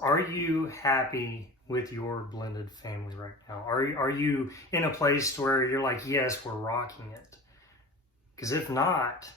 are you happy with your blended family right now? Are you in a place where you're like, yes, we're rocking it? Because if not,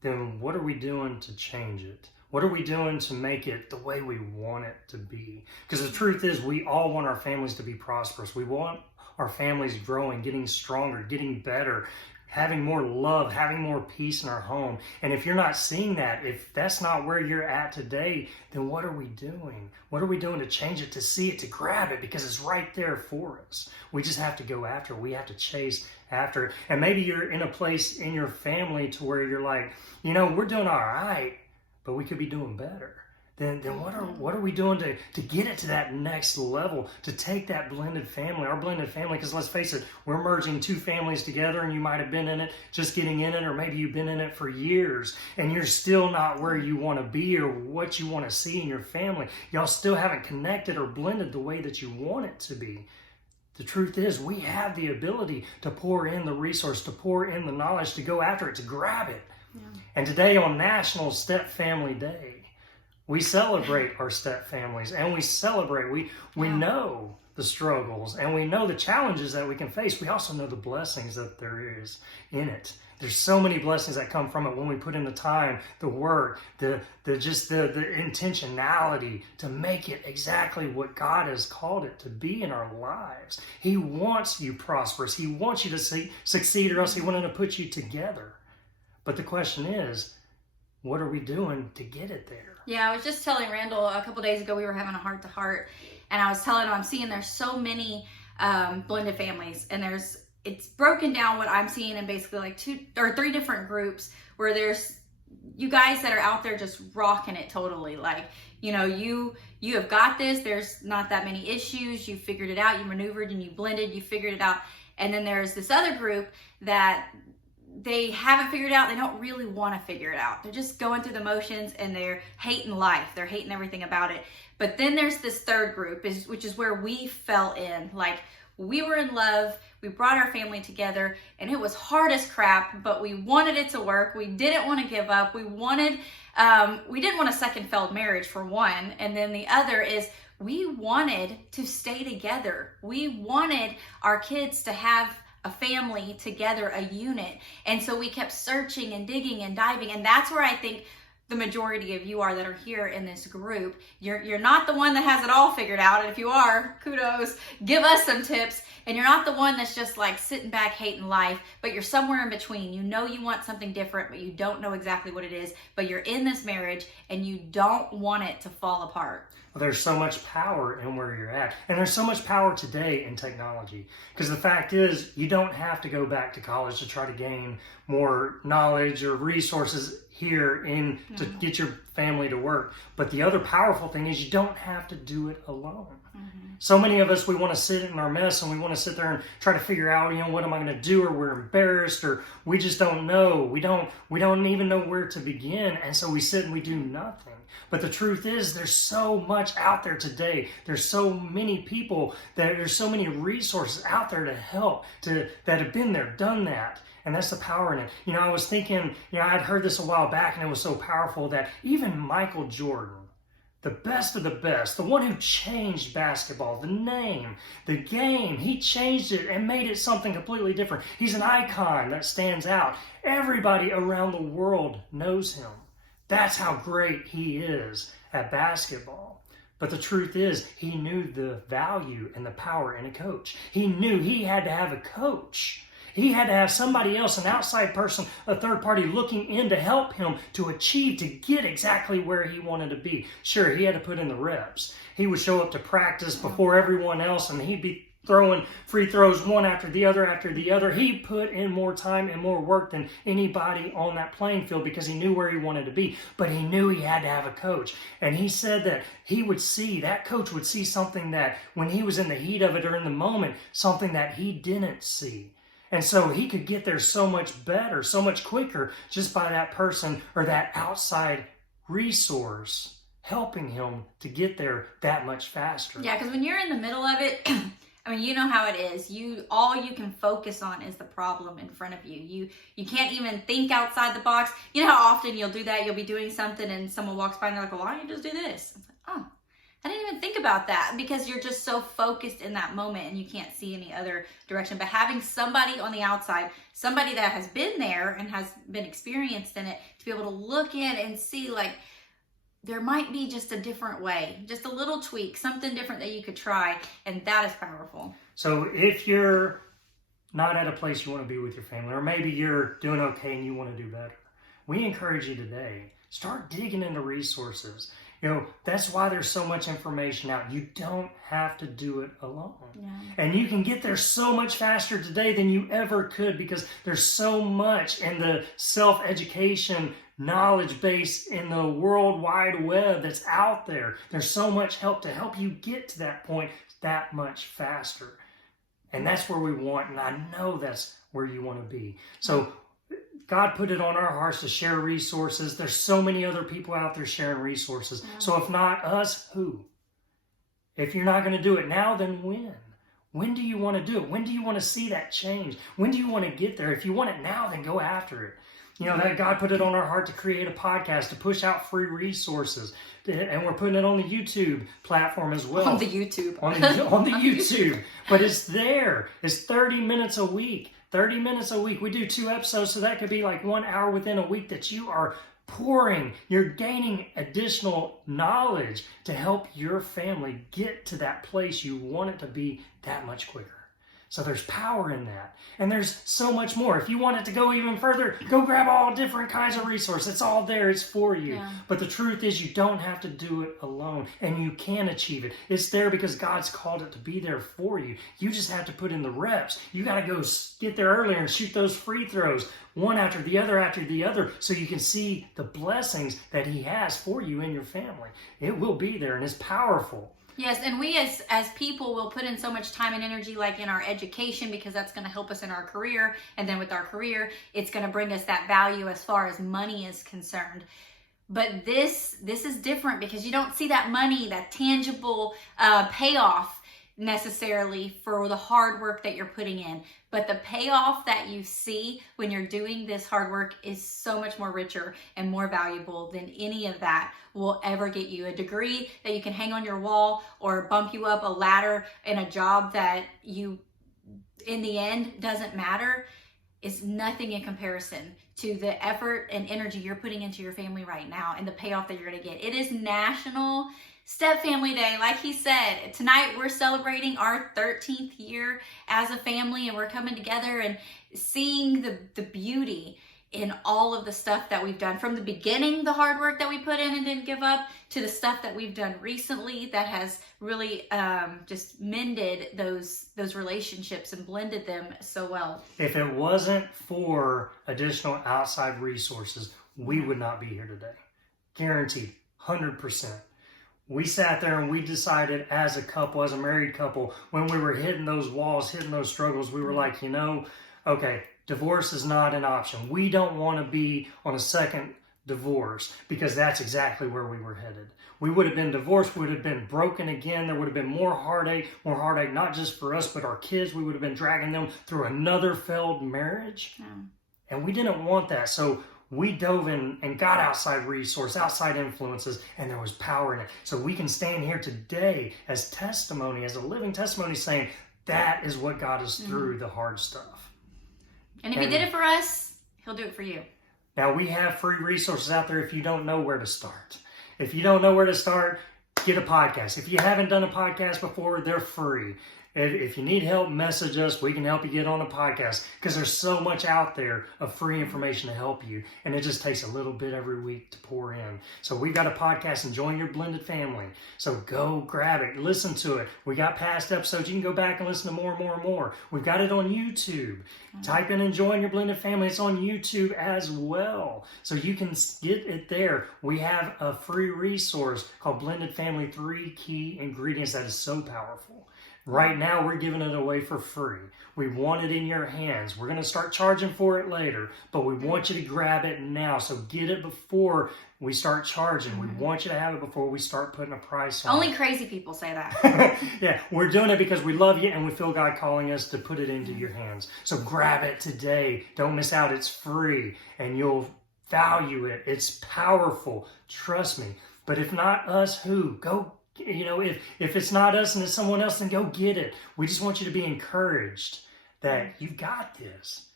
then what are we doing to change it? What are we doing to make it the way we want it to be? Because the truth is, we all want our families to be prosperous. We want our families growing, getting stronger, getting better, having more love, having more peace in our home. And if you're not seeing that, if that's not where you're at today, then what are we doing? What are we doing to change it, to see it, to grab it? Because it's right there for us. We just have to go after it. We have to chase after it. And maybe you're in a place in your family to where you're like, we're doing all right, but we could be doing better. Then what are we doing to get it to that next level, to take that blended family, our blended family? Because let's face it, we're merging two families together, and you might have been in it, just getting in it, or maybe you've been in it for years, and you're still not where you want to be or what you want to see in your family. Y'all still haven't connected or blended the way that you want it to be. The truth is, we have the ability to pour in the resource, to pour in the knowledge, to go after it, to grab it. Yeah. And today on National Stepfamily Day, we celebrate our step families, and we celebrate. We know the struggles, and we know the challenges that we can face. We also know the blessings that there is in it. There's so many blessings that come from it when we put in the time, the work, the intentionality to make it exactly what God has called it to be in our lives. He wants you prosperous. He wants you to succeed, or else He wanted to put you together. But the question is, what are we doing to get it there? Yeah, I was just telling Randall a couple days ago, we were having a heart-to-heart, and I was telling him I'm seeing there's so many blended families, and it's broken down what I'm seeing in basically like 2 or 3 different groups, where there's you guys that are out there just rocking it totally. Like, you have got this. There's not that many issues. You figured it out. You maneuvered and you blended. You figured it out. And then there's this other group that they haven't figured it out. They don't really want to figure it out. They're just going through the motions, and they're hating life. They're hating everything about it. But then there's this third group, which is where we fell in. Like, we were in love. We brought our family together, and it was hard as crap, but we wanted it to work. We didn't want to give up. We didn't want a second failed marriage, for one. And then the other is, we wanted to stay together. We wanted our kids to have a family together, a unit. And so we kept searching and digging and diving. And that's where I think the majority of you are that are here in this group. You're not the one that has it all figured out. And if you are, kudos, give us some tips. And you're not the one that's just like sitting back hating life, but you're somewhere in between. You know you want something different, but you don't know exactly what it is. But you're in this marriage, and you don't want it to fall apart. Well, there's so much power in where you're at. And there's so much power today in technology. Because the fact is, you don't have to go back to college to try to gain more knowledge or resources here to get your family to work. But the other powerful thing is, you don't have to do it alone. Mm-hmm. So many of us, we want to sit in our mess, and we want to sit there and try to figure out, what am I going to do, or we're embarrassed, or we just don't know. We don't even know where to begin. And so we sit and we do nothing. But the truth is, there's so much out there today. There's so many people, there's so many resources out there to help, that have been there, done that. And that's the power in it. I was thinking, I had heard this a while back, and it was so powerful that even Michael Jordan, the best of the best, the one who changed basketball, the name, the game, he changed it and made it something completely different. He's an icon that stands out. Everybody around the world knows him. That's how great he is at basketball. But the truth is, he knew the value and the power in a coach. He knew he had to have a coach. He had to have somebody else, an outside person, a third party looking in to help him to achieve, to get exactly where he wanted to be. Sure, he had to put in the reps. He would show up to practice before everyone else, and he'd be throwing free throws one after the other. He put in more time and more work than anybody on that playing field, because he knew where he wanted to be. But he knew he had to have a coach. And he said that that coach would see something that when he was in the heat of it or in the moment, something that he didn't see. And so he could get there so much better, so much quicker, just by that person or that outside resource helping him to get there that much faster. Yeah, because when you're in the middle of it, you know how it is. All you can focus on is the problem in front of you. You can't even think outside the box. You know how often you'll do that? You'll be doing something and someone walks by and they're like, well, why don't you just do this? It's like, oh, I didn't even think about that because you're just so focused in that moment and you can't see any other direction. But having somebody on the outside, somebody that has been there and has been experienced in it, to be able to look in and see like, there might be just a different way, just a little tweak, something different that you could try. And that is powerful. So if you're not at a place you want to be with your family, or maybe you're doing okay and you want to do better, we encourage you today, start digging into resources. You know, that's why there's so much information out. You don't have to do it alone. Yeah. And you can get there so much faster today than you ever could because there's so much in the self-education knowledge base in the World Wide Web that's out there. There's so much help to help you get to that point that much faster. And that's where we want, and I know that's where you want to be. So God put it on our hearts to share resources. There's so many other people out there sharing resources. Yeah. So if not us, who? If you're not going to do it now, then when? When do you want to do it? When do you want to see that change? When do you want to get there? If you want it now, then go after it. You know, that God put it on our heart to create a podcast, to push out free resources. And we're putting it on the YouTube platform as well. On the YouTube. On the YouTube. But it's there. It's 30 minutes a week. 30 minutes a week. We do 2 episodes, so that could be like 1 hour within a week that you are pouring. You're gaining additional knowledge to help your family get to that place you want it to be that much quicker. So there's power in that. And there's so much more. If you want it to go even further, go grab all different kinds of resources. It's all there. It's for you. Yeah. But the truth is you don't have to do it alone. And you can achieve it. It's there because God's called it to be there for you. You just have to put in the reps. You got to go get there earlier and shoot those free throws, one after the other, so you can see the blessings that He has for you and your family. It will be there, and it's powerful. Yes, and we as people will put in so much time and energy like in our education because that's going to help us in our career. And then with our career, it's going to bring us that value as far as money is concerned. But this is different because you don't see that money, that tangible payoff necessarily for the hard work that you're putting in. But the payoff that you see when you're doing this hard work is so much more richer and more valuable than any of that will ever get you. A degree that you can hang on your wall or bump you up a ladder in a job that you, in the end, doesn't matter is nothing in comparison to the effort and energy you're putting into your family right now and the payoff that you're going to get. It is National Stepfamily Day. Like he said, tonight we're celebrating our 13th year as a family, and we're coming together and seeing the beauty in all of the stuff that we've done from the beginning, the hard work that we put in and didn't give up, to the stuff that we've done recently that has really just mended those relationships and blended them so well. If it wasn't for additional outside resources, we would not be here today. Guaranteed, 100%. We sat there and we decided as a couple, as a married couple, when we were hitting those walls, hitting those struggles, we were like, okay, divorce is not an option. We don't want to be on a second divorce because that's exactly where we were headed. We would have been divorced, we would have been broken again. There would have been more heartache, not just for us, but our kids. We would have been dragging them through another failed marriage. Yeah. And we didn't want that. So we dove in and got outside resource, outside influences, and there was power in it. So we can stand here today as testimony, as a living testimony, saying that is what got us through the hard stuff. And if He did it for us, He'll do it for you. Now, we have free resources out there if you don't know where to start. If you don't know where to start, get a podcast. If you haven't done a podcast before, they're free. If you need help, message us. We can help you get on a podcast because there's so much out there of free information to help you. And it just takes a little bit every week to pour in. So we've got a podcast, Enjoying Your Blended Family. So go grab it. Listen to it. We got past episodes. You can go back and listen to more and more and more. We've got it on YouTube. Type in Enjoying Your Blended Family. It's on YouTube as well. So you can get it there. We have a free resource called Blended Family 3 Key Ingredients that is so powerful. Right now, we're giving it away for free. We want it in your hands. We're going to start charging for it later, but we want you to grab it now. So get it before we start charging. We want you to have it before we start putting a price on it. Only crazy people say that. Yeah, we're doing it because we love you and we feel God calling us to put it into your hands. So grab it today. Don't miss out. It's free and you'll value it. It's powerful. Trust me. But if not us, who? Go You know, if it's not us and it's someone else, then go get it. We just want you to be encouraged that you've got this.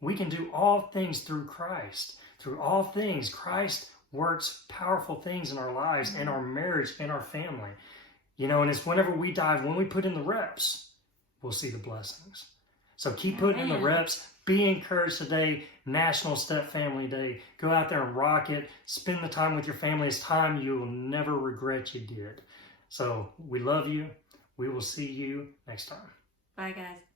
We can do all things through Christ. Through all things, Christ works powerful things in our lives, in our marriage, in our family. You know, and it's whenever we dive, when we put in the reps, we'll see the blessings. So keep putting in the reps. Be encouraged today, National Stepfamily Day. Go out there and rock it. Spend the time with your family. It's time you will never regret you did. So we love you. We will see you next time. Bye, guys.